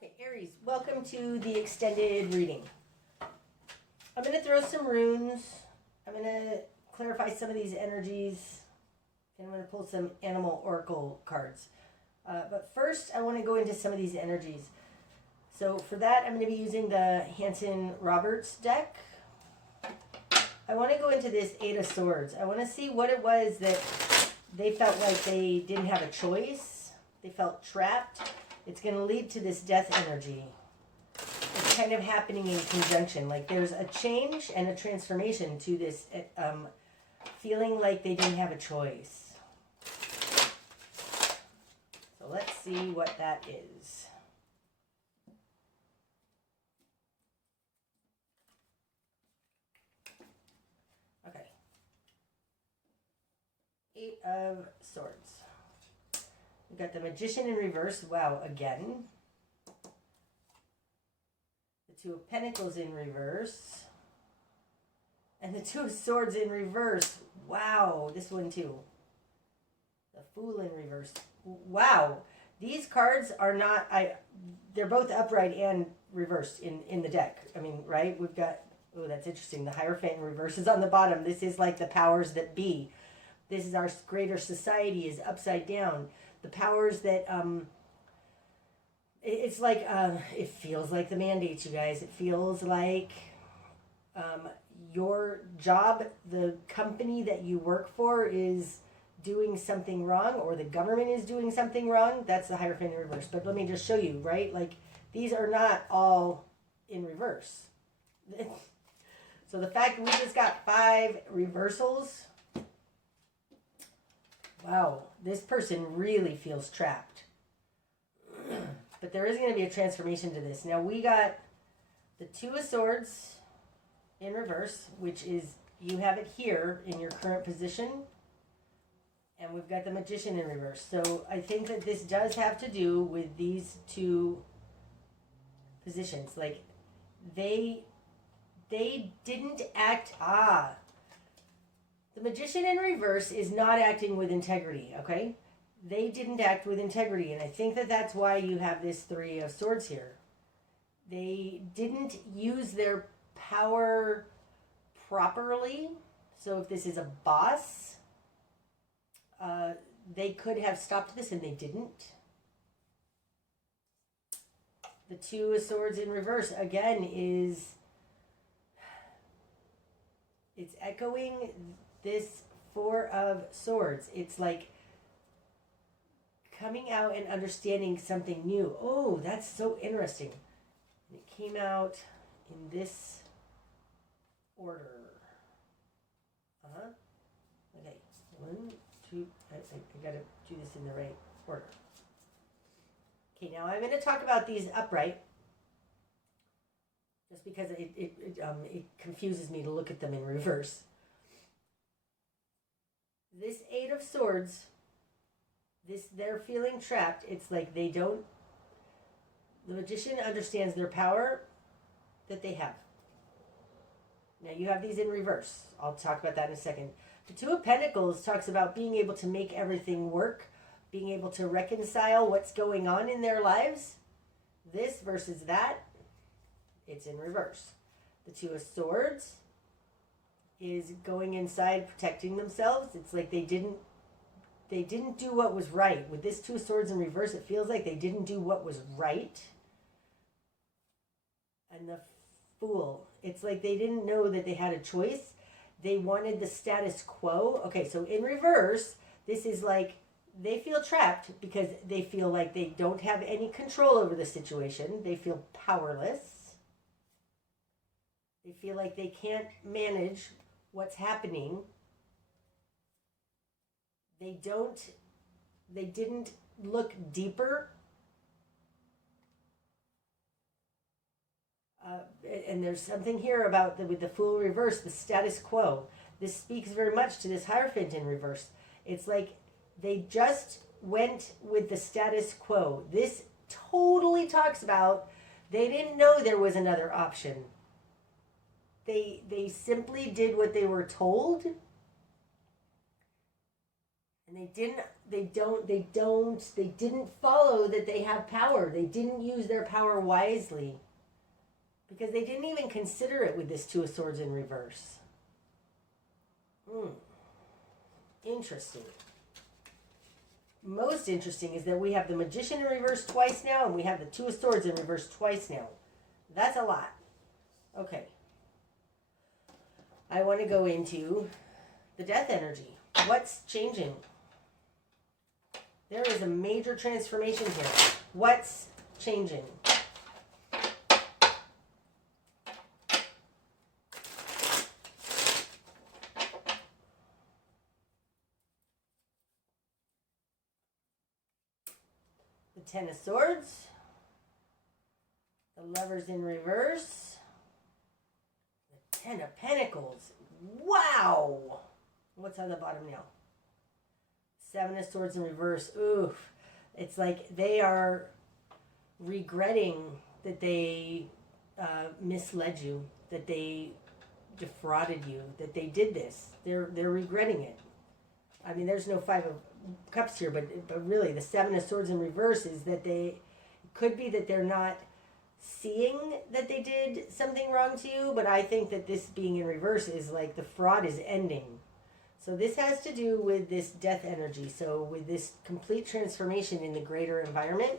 Okay, Aries, welcome to the extended reading. I'm going to throw some runes. I'm going to clarify some of these energies. And I'm going to pull some animal oracle cards. But first, I want to go into some of these energies. So for that, I'm going to be using the Hanson Roberts deck. I want to go into this Eight of Swords. I want to see what it was that they felt like they didn't have a choice. They felt trapped. It's going to lead to this death energy. It's kind of happening in conjunction. Like there's a change and a transformation to this feeling like they didn't have a choice. So let's see what that is. Okay. Eight of Swords. We got the Magician in reverse. Wow, again. The Two of Pentacles in reverse. And the Two of Swords in reverse. Wow, this one too. The Fool in reverse. Wow. These cards are not, they're both upright and reversed in the deck. I mean, right? We've got, oh, that's interesting. The Hierophant in reverse is on the bottom. This is like the powers that be. This is our greater society is upside down. The powers that, it's like, it feels like the mandates, you guys. It feels like your job, the company that you work for is doing something wrong, or the government is doing something wrong. That's the Hierophant in reverse. But let me just show you, right? Like, these are not all in reverse. So the fact that we just got 5 reversals, wow, this person really feels trapped. But there is going to be a transformation to this. Now we got the Two of Swords in reverse, which is, you have it here in your current position. And we've got the Magician in reverse. So I think that this does have to do with these two positions. Like, they didn't act, the Magician in reverse is not acting with integrity, okay? They didn't act with integrity, and I think that that's why you have this Three of Swords here. They didn't use their power properly. So if this is a boss, they could have stopped this, and they didn't. The Two of Swords in reverse, again, is, it's echoing this Four of Swords. It's like coming out and understanding something new. Oh, that's so interesting. It came out in this order. Okay, 1, 2, I gotta do this in the right order. Okay, now I'm going to talk about these upright, just because it confuses me to look at them in reverse. This Eight of Swords, they're feeling trapped. It's like they don't, the Magician understands their power that they have. Now you have these in reverse. I'll talk about that in a second. The Two of Pentacles talks about being able to make everything work, being able to reconcile what's going on in their lives. This versus that, it's in reverse. The Two of Swords is going inside, protecting themselves. It's like they didn't do what was right. With this Two of Swords in reverse, it feels like they didn't do what was right. And the Fool, it's like they didn't know that they had a choice. They wanted the status quo. Okay, so in reverse, this is like they feel trapped because they feel like they don't have any control over the situation. They feel powerless. They feel like they can't manage what's happening. They didn't look deeper. And there's something here about with the Fool reverse, the status quo. This speaks very much to this Hierophant in reverse. It's like they just went with the status quo. This totally talks about they didn't know there was another option. They simply did what they were told, And they didn't follow that they have power. They didn't use their power wisely. Because they didn't even consider it with this Two of Swords in reverse. Interesting. Most interesting is that we have the Magician in reverse twice now, and we have the Two of Swords in reverse twice now. That's a lot. Okay. I want to go into the Death energy. What's changing? There is a major transformation here. What's changing? The Ten of Swords. The Lovers in reverse. The Ten of Pentacles. Wow! What's on the bottom now? Seven of Swords in reverse. Oof. It's like they are regretting that they misled you, that they defrauded you, that they did this. They're regretting it. I mean, there's no Five of Cups here, but really the Seven of Swords in reverse is that it could be that they're not seeing that they did something wrong to you, but I think that this being in reverse is like the fraud is ending. So this has to do with this Death energy. So with this complete transformation in the greater environment,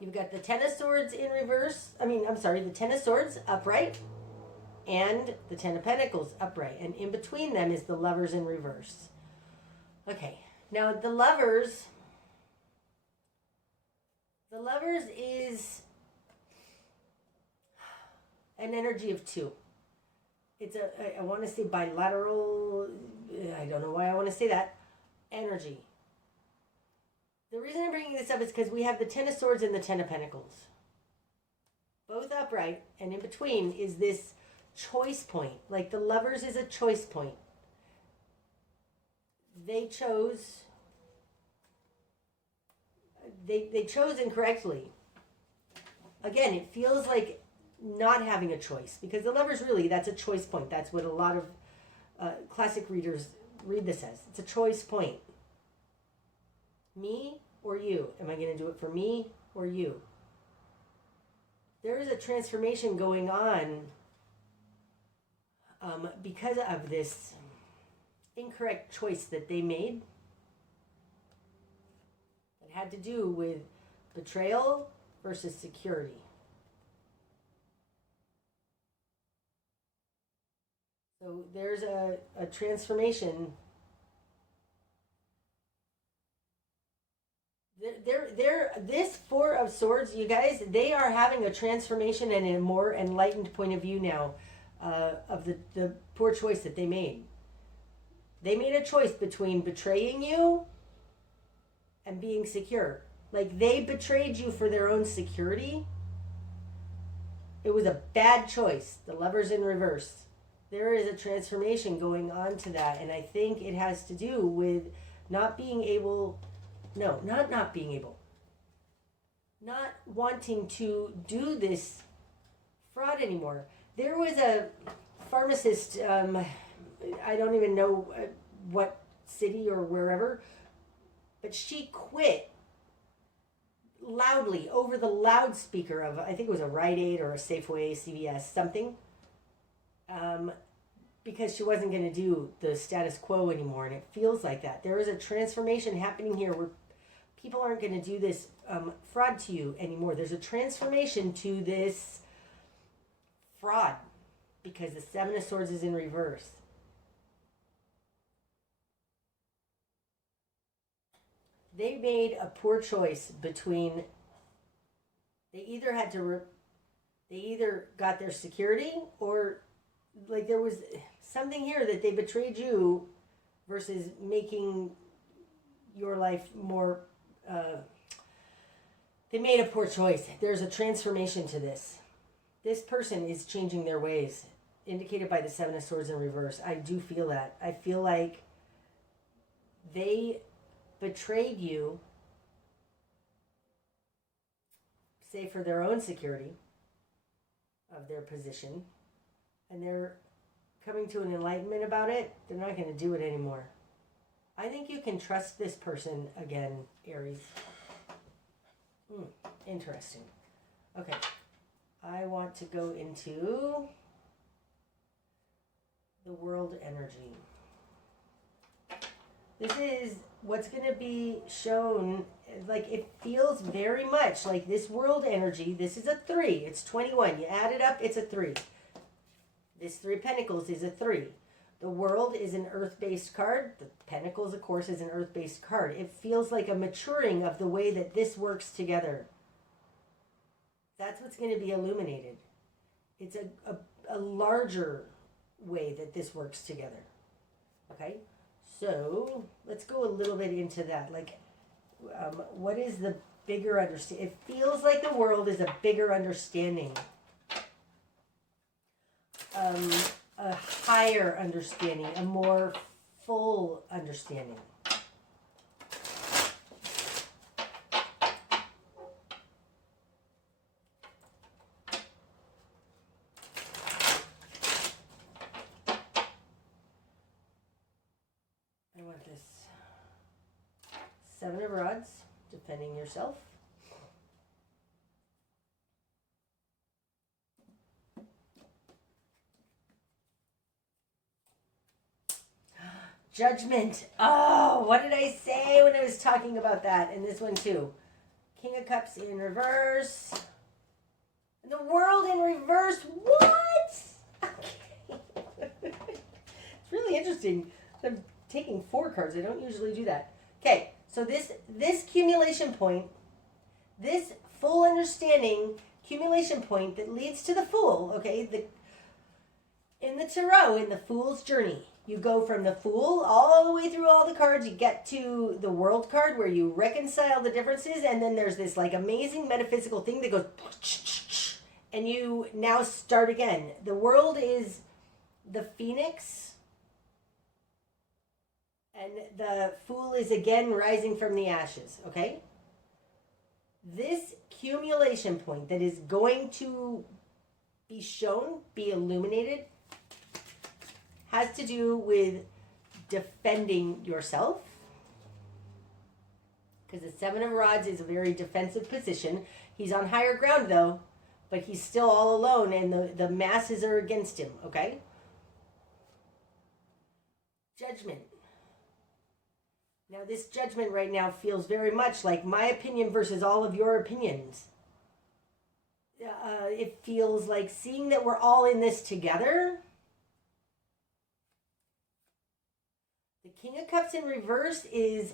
you've got the Ten of Swords in reverse. The Ten of Swords upright and the Ten of Pentacles upright. And in between them is the Lovers in reverse. Okay, now the Lovers is an energy of two. It's I want to say bilateral, I don't know why I want to say that, energy. The reason I'm bringing this up is because we have the Ten of Swords and the Ten of Pentacles. Both upright, and in between is this choice point. Like the Lovers is a choice point. They chose incorrectly. Again, it feels like not having a choice, because the Lovers, really, that's a choice point. That's what a lot of classic readers read this as. It's a choice point. Me or you? Am I going to do it for me or you? There is a transformation going on because of this incorrect choice that they made. It had to do with betrayal versus security. So there's a transformation. This Four of Swords, you guys, they are having a transformation and a more enlightened point of view now of the poor choice that they made. They made a choice between betraying you and being secure. Like, they betrayed you for their own security. It was a bad choice. The Lovers in reverse. There is a transformation going on to that, and I think it has to do with not wanting to do this fraud anymore. There was a pharmacist, I don't even know what city or wherever, but she quit loudly over the loudspeaker of, I think it was a Rite Aid or a Safeway, CVS, something, because she wasn't going to do the status quo anymore, and it feels like that. There is a transformation happening here where people aren't going to do this fraud to you anymore. There's a transformation to this fraud because the Seven of Swords is in reverse. They made a poor choice between, they either got their security, or like there was something here that they betrayed you versus making your life more, they made a poor choice. There's a transformation to this. This person is changing their ways, indicated by the Seven of Swords in reverse. I do feel that. I feel like they betrayed you, say for their own security of their position, and they're coming to an enlightenment about it. They're not going to do it anymore. I think you can trust this person again, Aries. Interesting. Okay. I want to go into the world energy. This is what's going to be shown. Like, it feels very much like this world energy. This is a 3. It's 21. You add it up, it's a 3. This 3 of Pentacles is a 3. The world is an earth-based card. The Pentacles, of course, is an earth-based card. It feels like a maturing of the way that this works together. That's what's going to be illuminated. It's a larger way that this works together. Okay? So, let's go a little bit into that. Like, what is the bigger understanding? It feels like the world is a bigger understanding. A higher understanding, a more full understanding. I want this 7 of Rods, defending yourself. Judgment. Oh, what did I say when I was talking about that? And this one too. King of Cups in reverse. And the world in reverse. What? Okay. It's really interesting. I'm taking 4 cards. I don't usually do that. Okay, so this accumulation point, this full understanding accumulation point that leads to the Fool, okay? In the Tarot, in the Fool's journey, you go from the Fool all the way through all the cards. You get to the World card where you reconcile the differences, and then there's this like amazing metaphysical thing that goes, and you now start again. The World is the Phoenix, and the Fool is again rising from the ashes, okay? This accumulation point that is going to be shown, be illuminated, has to do with defending yourself. Because the 7 of Rods is a very defensive position. He's on higher ground though, but he's still all alone and the masses are against him, okay? Judgment. Now this judgment right now feels very much like my opinion versus all of your opinions. It feels like seeing that we're all in this together. The King of Cups in reverse is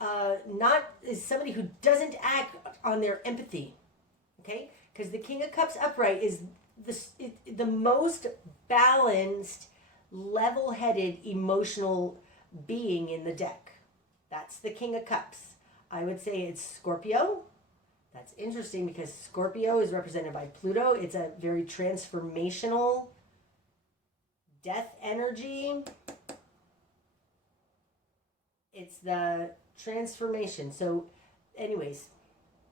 somebody who doesn't act on their empathy, okay? Because the King of Cups upright is the most balanced, level-headed, emotional being in the deck. That's the King of Cups. I would say it's Scorpio. That's interesting because Scorpio is represented by Pluto. It's a very transformational death energy. It's the transformation. So anyways,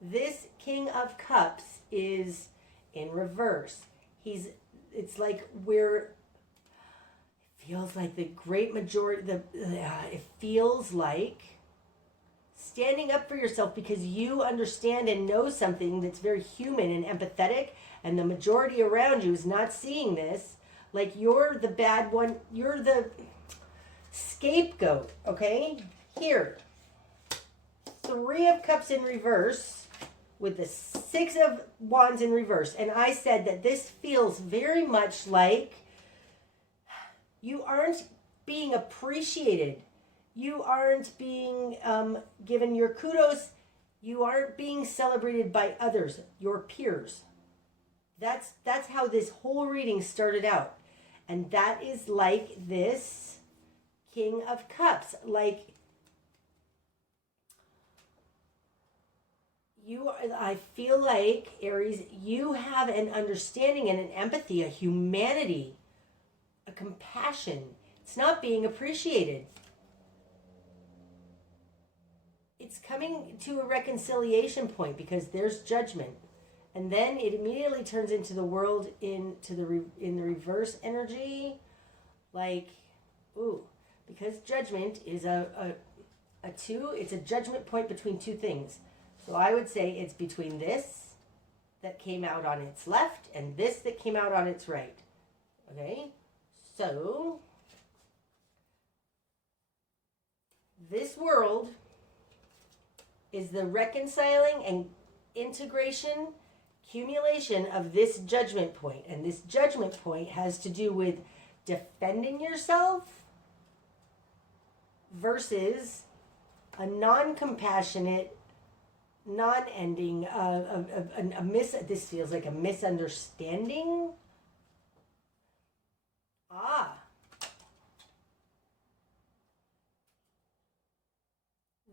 this King of Cups is in reverse. It's like it feels like the great majority, it feels like standing up for yourself because you understand and know something that's very human and empathetic, and the majority around you is not seeing this. Like you're the bad one, you're the scapegoat, okay? Here, 3 of Cups in reverse with the 6 of Wands in reverse. And I said that this feels very much like you aren't being appreciated. You aren't being given your kudos. You aren't being celebrated by others, your peers. That's how this whole reading started out. And that is like this King of Cups. Like I feel like, Aries, you have an understanding and an empathy, a humanity, a compassion. It's not being appreciated. It's coming to a reconciliation point because there's judgment. And then it immediately turns into the world in the reverse energy. Like, ooh, because judgment is a a 2, it's a judgment point between two things. So I would say it's between this that came out on its left and this that came out on its right. Okay? So this world is the reconciling and integration, accumulation of this judgment point. And this judgment point has to do with defending yourself versus a non-compassionate, non-ending, this feels like a misunderstanding.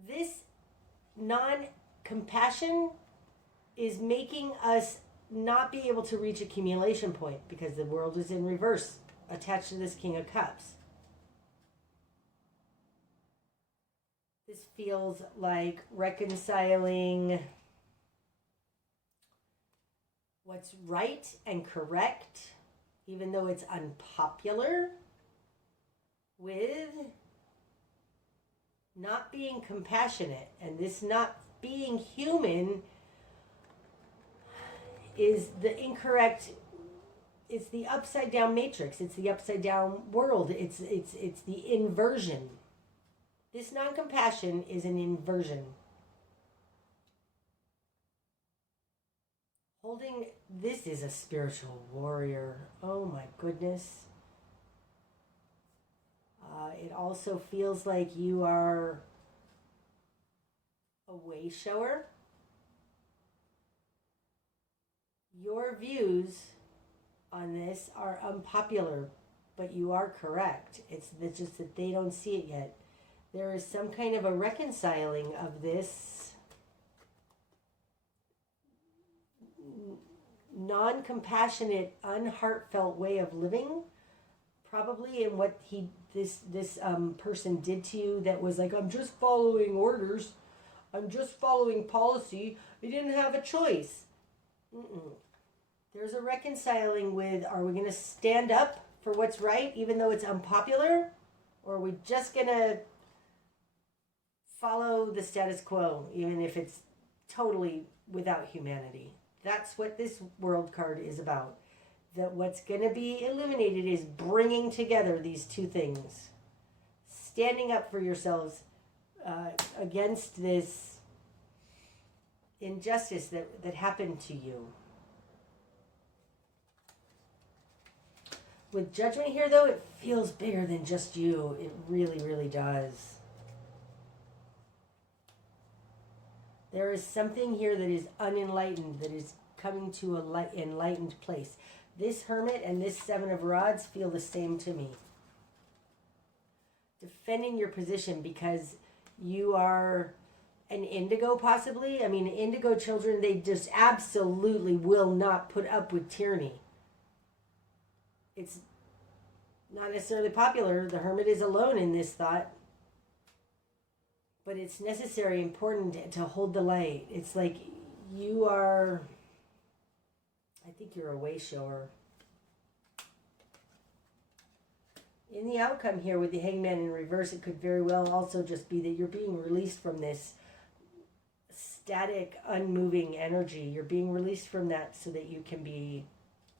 This non-compassion is making us not be able to reach accumulation point because the world is in reverse, attached to this King of Cups. This feels like reconciling what's right and correct, even though it's unpopular, with not being compassionate. And this not being human is the incorrect, it's the upside down matrix, it's the upside down world, it's the inversion. This non-compassion is an inversion. Holding, this is a spiritual warrior. Oh my goodness. It also feels like you are a way shower. Your views on this are unpopular, but you are correct. It's just that they don't see it yet. There is some kind of a reconciling of this non-compassionate, unheartfelt way of living, probably in what this person did to you that was like, I'm just following orders, I'm just following policy, I didn't have a choice. There's a reconciling with, are we going to stand up for what's right even though it's unpopular, or are we just going to follow the status quo even if it's totally without humanity? That's what this world card is about. That what's going to be illuminated is bringing together these two things. Standing up for yourselves against this injustice that happened to you. With Judgment here, though, it feels bigger than just you. It really, really does. There is something here that is unenlightened, that is coming to an enlightened place. This Hermit and this Seven of Rods feel the same to me. Defending your position because you are an indigo, possibly. I mean, indigo children, they just absolutely will not put up with tyranny. It's not necessarily popular. The Hermit is alone in this thought. But it's necessary, important to hold the light. It's like you are, I think you're a way shower. In the outcome here with the Hangman in reverse, it could very well also just be that you're being released from this static, unmoving energy. You're being released from that so that you can be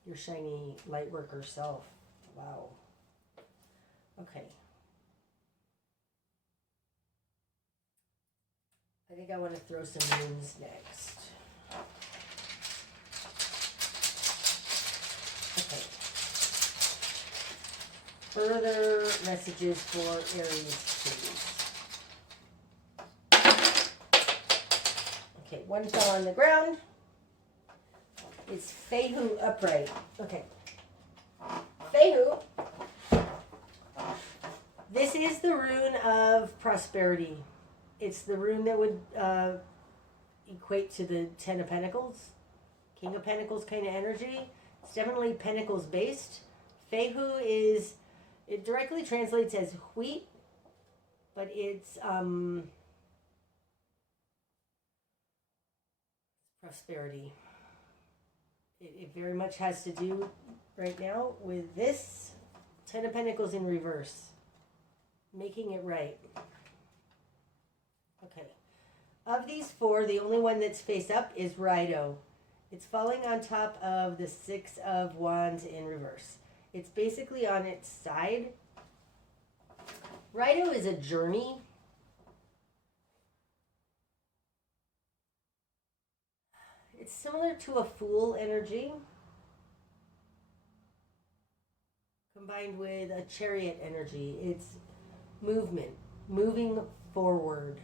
your shiny light worker self. Wow. Okay. I think I want to throw some runes next. Okay. Further messages for Aries, please. Okay, one fell on the ground. It's Fehu upright. Okay. Fehu. This is the rune of prosperity. It's the rune that would equate to the Ten of Pentacles, King of Pentacles kind of energy. It's definitely Pentacles based. Fehu is, it directly translates as wheat, but it's prosperity. It very much has to do right now with this Ten of Pentacles in reverse, making it right. Of these four, the only one that's face up is Rido. It's falling on top of the Six of Wands in reverse. It's basically on its side. Rido is a journey. It's similar to a Fool energy combined with a Chariot energy. It's movement, moving forward.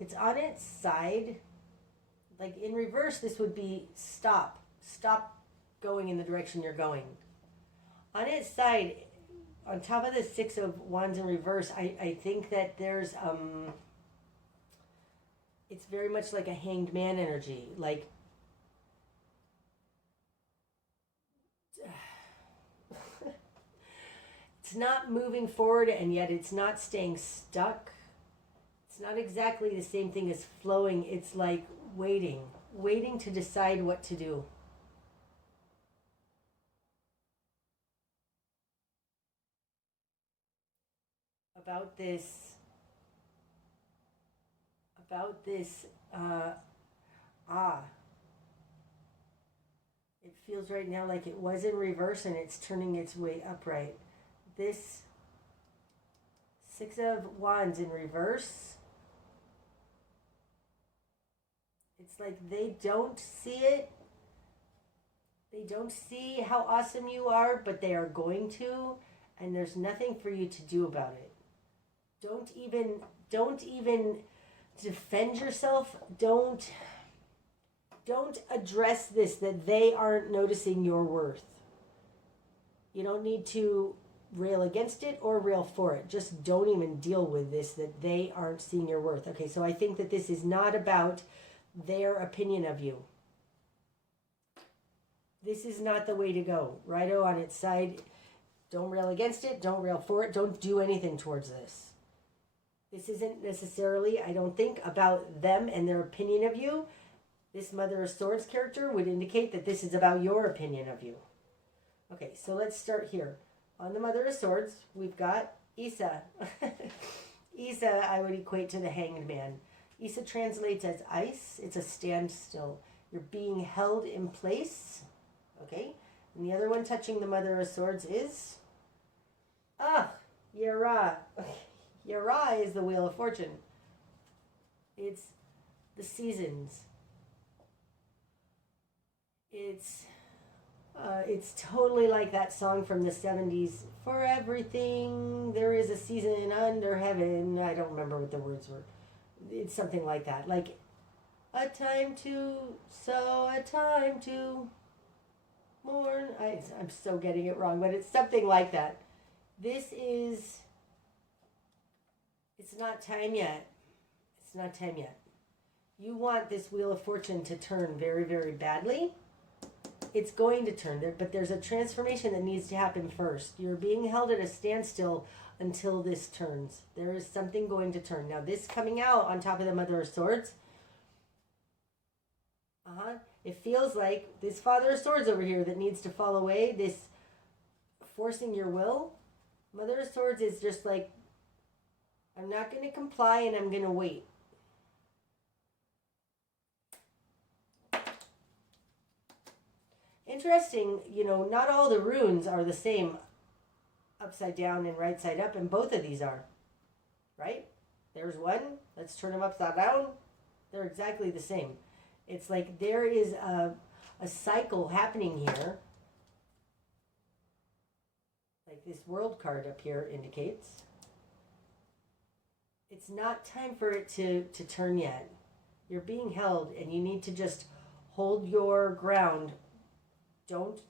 It's on its side. Like in reverse, this would be stop. Stop going in the direction you're going. On its side, on top of the Six of Wands in reverse, I think that there's, it's very much like a Hanged Man energy. Like, it's not moving forward and yet it's not staying stuck. It's not exactly the same thing as flowing. It's like waiting to decide what to do. About this, it feels right now like it was in reverse and it's turning its way upright. This Six of Wands in reverse, it's like they don't see it. They don't see how awesome you are, but they are going to, and there's nothing for you to do about it. Don't even defend yourself. Don't address this, that they aren't noticing your worth. You don't need to rail against it or rail for it. Just don't even deal with this, that they aren't seeing your worth. Okay, so I think that this is not about their opinion of you. This is not the way to go. Righto on its side. Don't rail against it. Don't rail for it. Don't do anything towards this. This isn't necessarily, I don't think, about them and their opinion of you. This Mother of Swords character would indicate that this is about your opinion of you. Okay, so let's start here. On the Mother of Swords, we've got Isa. Isa, I would equate to the Hanged Man. Isa translates as ice. It's a standstill. You're being held in place. Okay? And the other one touching the Mother of Swords is... Yara. Yara is the Wheel of Fortune. It's the seasons. It's totally like that song from the 70s. For everything, there is a season under heaven. I don't remember what the words were. It's something like that. Like, a time to sow, a time to mourn. I'm so getting it wrong, but it's something like that. It's not time yet. It's not time yet. You want this Wheel of Fortune to turn very, very badly. It's going to turn there, but there's a transformation that needs to happen first. You're being held at a standstill until this turns. There is something going to turn. Now, this coming out on top of the Mother of Swords, it feels like this Father of Swords over here that needs to fall away, this forcing your will. Mother of Swords is just like, I'm not going to comply and I'm going to wait. Interesting, not all the runes are the same upside down and right side up, and both of these are, right? There's one. Let's turn them upside down. They're exactly the same. It's like there is a cycle happening here, like this World card up here indicates. It's not time for it to turn yet. You're being held, and you need to just hold your ground. Don't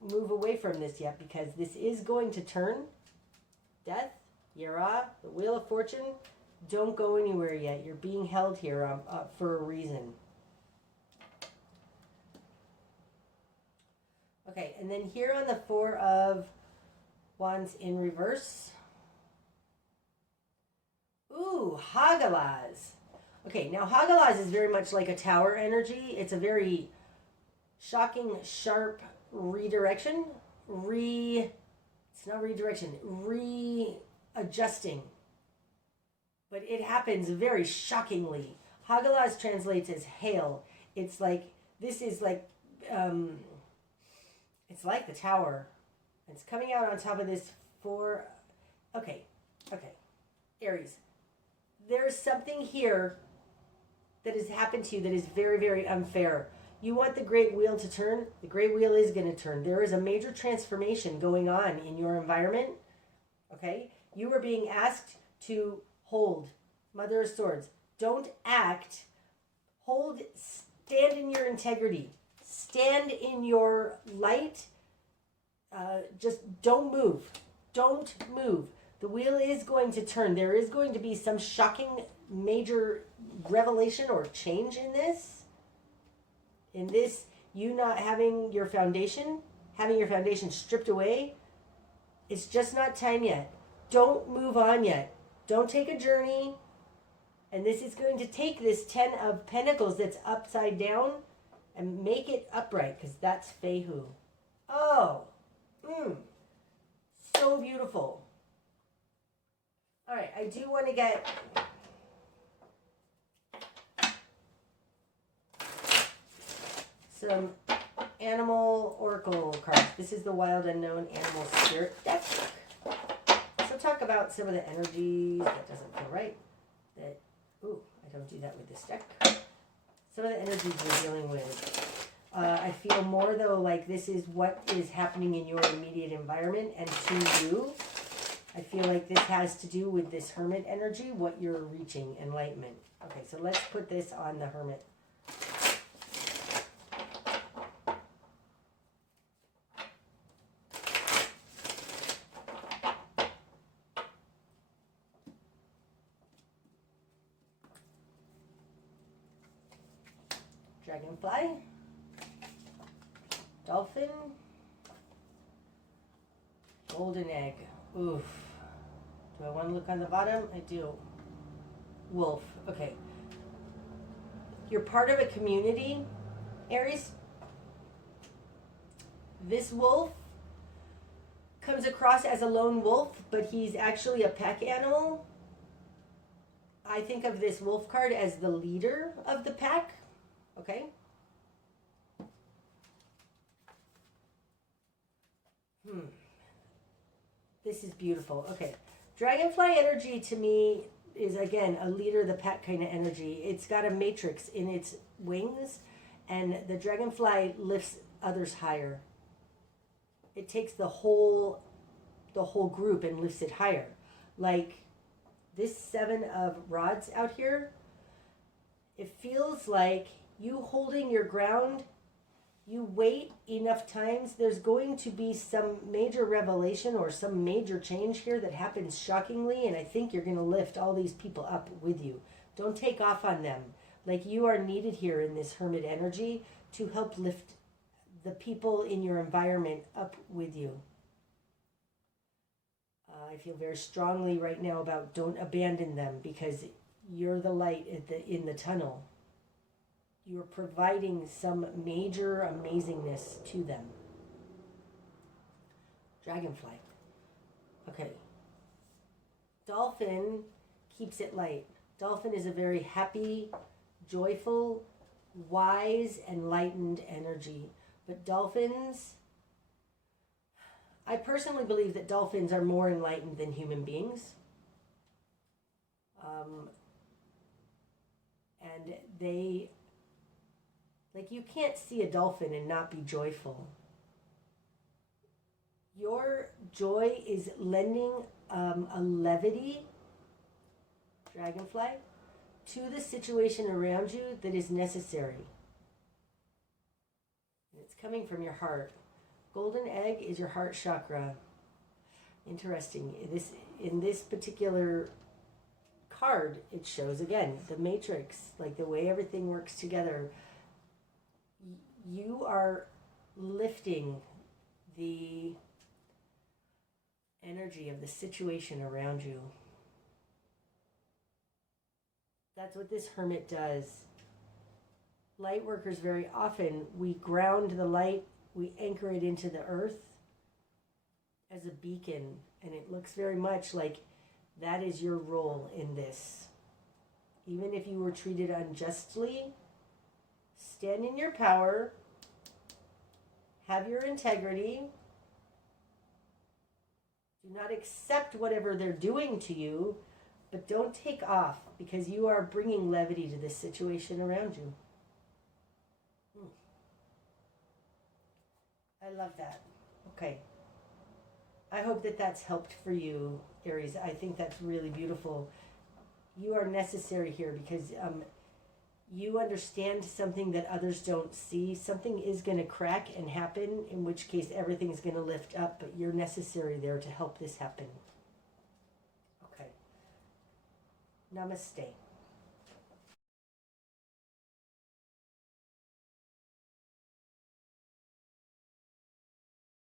move away from this yet, because this is going to turn. Death, Yara, the Wheel of Fortune. Don't go anywhere yet. You're being held here for a reason. Okay, and then here on the Four of Wands in reverse. Ooh, Hagalaz. Okay, now Hagalaz is very much like a tower energy. It's a very shocking, sharp redirection. It's not redirection. Readjusting. but it happens very shockingly. Hagalaz translates as hail. It's like, this is like, it's like the tower. It's coming out on top of this four. Okay. Aries, there's something here that has happened to you that is very, very unfair. You want the great wheel to turn. The great wheel is going to turn. There is a major transformation going on in your environment. Okay? You are being asked to hold. Mother of Swords. Don't act. Hold. Stand in your integrity. Stand in your light. Just don't move. Don't move. The wheel is going to turn. There is going to be some shocking major revelation or change in this. In this, you not having your foundation stripped away. It's just not time yet. Don't move on yet. Don't take a journey. And this is going to take this 10 of Pentacles that's upside down and make it upright, because that's Fehu. Oh, so beautiful. All right, I do want to get some animal oracle cards. This is the Wild Unknown Animal Spirit deck. So talk about some of the energies. That doesn't feel right. I don't do that with this deck. Some of the energies we're dealing with. I feel more though like this is what is happening in your immediate environment and to you. I feel like this has to do with this Hermit energy, what you're reaching, enlightenment. Okay, so let's put this on the Hermit. Dragonfly, dolphin, golden egg. Oof. Do I want to look on the bottom? I do. Wolf. Okay. You're part of a community, Aries. This wolf comes across as a lone wolf, but he's actually a pack animal. I think of this wolf card as the leader of the pack. Okay. This is beautiful. Okay. Dragonfly energy to me is, again, a leader of the pack kind of energy. It's got a matrix in its wings, and the dragonfly lifts others higher. It takes the whole group and lifts it higher. Like this 7 of rods out here, it feels like you holding your ground. You wait enough times, there's going to be some major revelation or some major change here that happens shockingly, and I think you're going to lift all these people up with you. Don't take off on them. Like, you are needed here in this Hermit energy to help lift the people in your environment up with you. I feel very strongly right now about don't abandon them, because you're the light in the tunnel. You're providing some major amazingness to them. Dragonfly. Okay. Dolphin keeps it light. Dolphin is a very happy, joyful, wise, enlightened energy. But dolphins, I personally believe that dolphins are more enlightened than human beings. And they... Like, you can't see a dolphin and not be joyful. Your joy is lending a levity, dragonfly, to the situation around you that is necessary. And it's coming from your heart. Golden egg is your heart chakra. Interesting. In this particular card, it shows, again, the matrix, like the way everything works together. You are lifting the energy of the situation around you. That's what this Hermit does. Light workers, very often, we ground the light, we anchor it into the earth as a beacon, and it looks very much like That is your role in this. Even if you were treated unjustly, stand in your power, have your integrity. Do not accept whatever they're doing to you, but don't take off because you are bringing levity to this situation around you. I love that. Okay. I hope that that's helped for you, Aries. I think that's really beautiful. You are necessary here because you understand something that others don't see. Something is going to crack and happen, in which case everything is going to lift up, but you're necessary there to help this happen. Okay. Namaste.